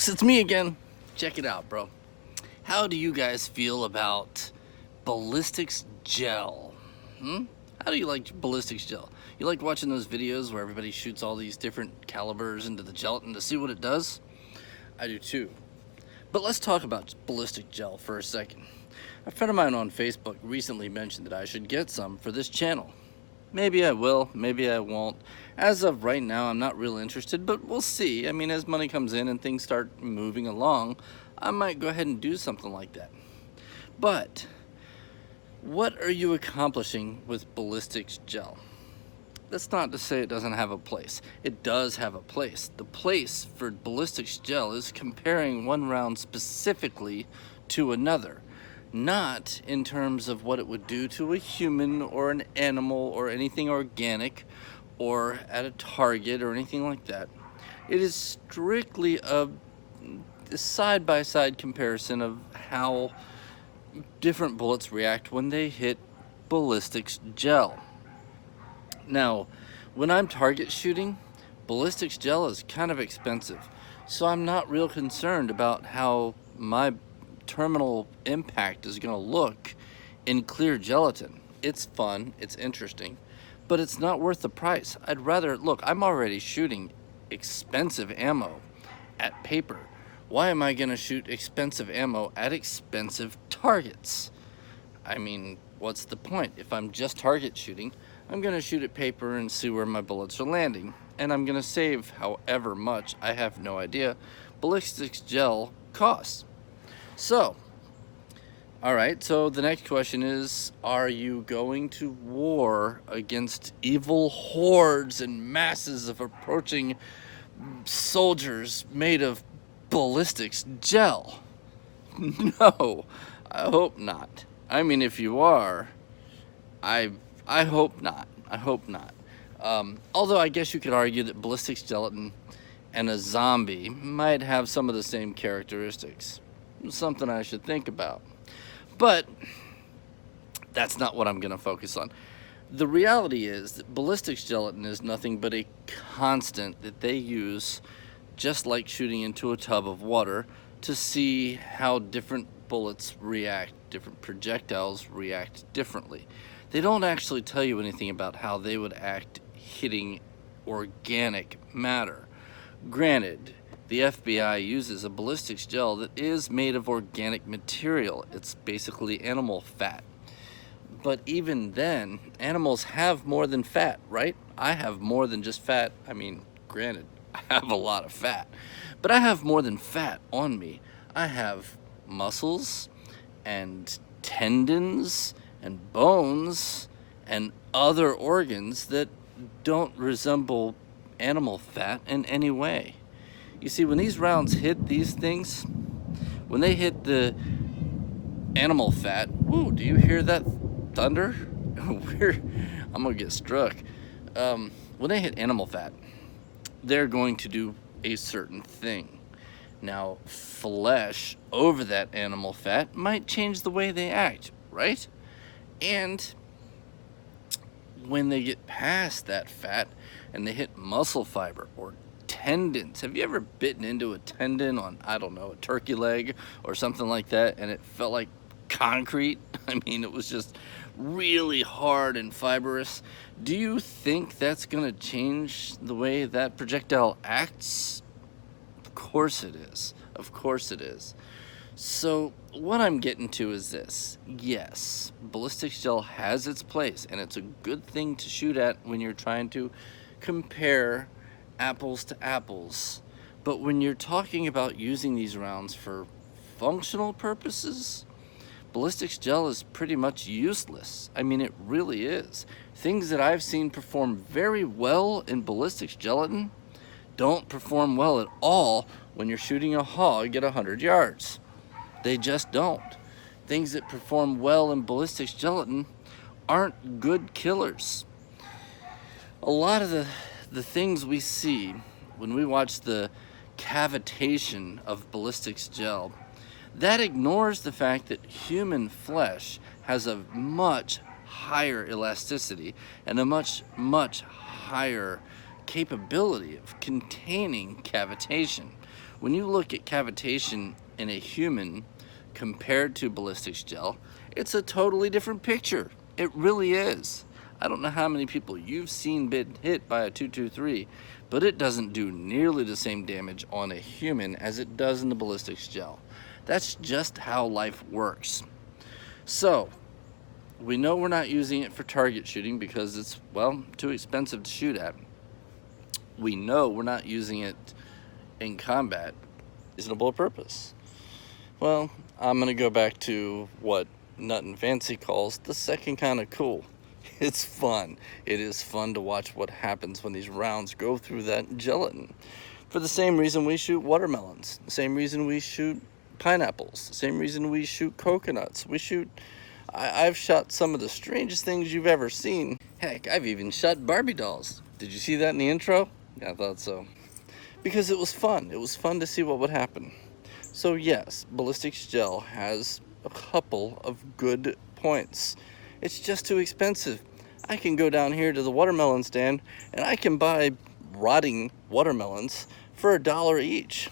folks, it's me again. Check it out, bro. How do you guys feel about Ballistics gel? How do you like Ballistics gel? You like watching those videos where everybody shoots all these different calibers into the gelatin to see what it does? I do too. But let's talk about ballistic gel for a second. A friend of mine on Facebook recently mentioned that I should get some for this channel. Maybe I will, maybe I won't. As of right now, I'm not real interested, but we'll see. I mean, as money comes in and things start moving along, I might go ahead and do something like that. But what are you accomplishing with ballistics gel? That's not to say it doesn't have a place. It does have a place. The place for ballistics gel is comparing one round specifically to another, not in terms of what it would do to a human or an animal or anything organic or at a target or anything like that. It is strictly a side-by-side comparison of how different bullets react when they hit ballistics gel. Now, when I'm target shooting, ballistics gel is kind of expensive, so I'm not real concerned about how my terminal impact is going to look in clear gelatin. It's fun, it's interesting, but it's not worth the price. I'd rather, look, I'm already shooting expensive ammo at paper. Why am I going to shoot expensive ammo at expensive targets? I mean, what's the point? If I'm just target shooting, I'm going to shoot at paper and see where my bullets are landing, and I'm going to save however much, I have no idea, ballistics gel costs. So, alright, so the next question is, are you going to war against evil hordes and masses of approaching soldiers made of ballistics gel? No, I hope not. I mean, if you are, I hope not. I hope not. Although I guess you could argue that ballistics gelatin and a zombie might have some of the same characteristics. Something I should think about. But that's not what I'm going to focus on. The reality is that ballistics gelatin is nothing but a constant that they use, just like shooting into a tub of water, to see how different bullets react, different projectiles react differently. They don't actually tell you anything about how they would act hitting organic matter. Granted, the FBI uses a ballistics gel that is made of organic material. It's basically animal fat. But even then, animals have more than fat, right? I have more than just fat. I mean, granted, I have a lot of fat. But I have more than fat on me. I have muscles and tendons and bones and other organs that don't resemble animal fat in any way. You see, when these rounds hit these things, when they hit the animal fat, whoa, do you hear that thunder? I'm gonna get struck. When they hit animal fat, they're going to do a certain thing. Now, flesh over that animal fat might change the way they act, right? And when they get past that fat and they hit muscle fiber or tendons. Have you ever bitten into a tendon on, I don't know, a turkey leg or something like that, and it felt like concrete? I mean, it was just really hard and fibrous. Do you think that's going to change the way that projectile acts? Of course it is. Of course it is. So what I'm getting to is this. Yes, ballistics gel has its place, and it's a good thing to shoot at when you're trying to compare apples to apples. But when you're talking about using these rounds for functional purposes, ballistics gel is pretty much useless. I mean, it really is. Things that I've seen perform very well in ballistics gelatin don't perform well at all when you're shooting a hog at 100 yards. They just don't. Things that perform well in ballistics gelatin aren't good killers. A lot of the things we see when we watch the cavitation of ballistics gel, that ignores the fact that human flesh has a much higher elasticity and a much higher capability of containing cavitation. When you look at cavitation in a human compared to ballistics gel, it's a totally different picture. It really is. I don't know how many people you've seen been hit by a 223, but it doesn't do nearly the same damage on a human as it does in the ballistics gel. That's just how life works. So, we know we're not using it for target shooting because it's, well, too expensive to shoot at. We know we're not using it in combat. Reasonable purpose. Well, I'm gonna go back to what Nut and Fancy calls the second kind of cool. It's fun. It is fun to watch what happens when these rounds go through that gelatin. For the same reason we shoot watermelons, the same reason we shoot pineapples, the same reason we shoot coconuts. I've shot some of the strangest things you've ever seen. Heck, I've even shot Barbie dolls. Did you see that in the intro? Yeah, I thought so. Because it was fun. It was fun to see what would happen. So yes, ballistics gel has a couple of good points. It's just too expensive. I can go down here to the watermelon stand and I can buy rotting watermelons for $1 each.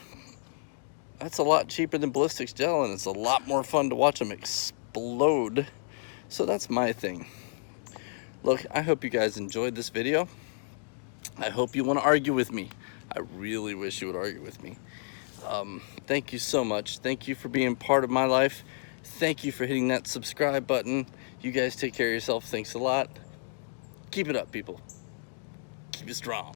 That's a lot cheaper than ballistics gel, and it's a lot more fun to watch them explode. So that's my thing. Look, I hope you guys enjoyed this video. I hope you want to argue with me. I really wish you would argue with me. Thank you so much. Thank you for being part of my life. Thank you for hitting that subscribe button. You guys take care of yourself. Thanks a lot. Keep it up, people. Keep it strong.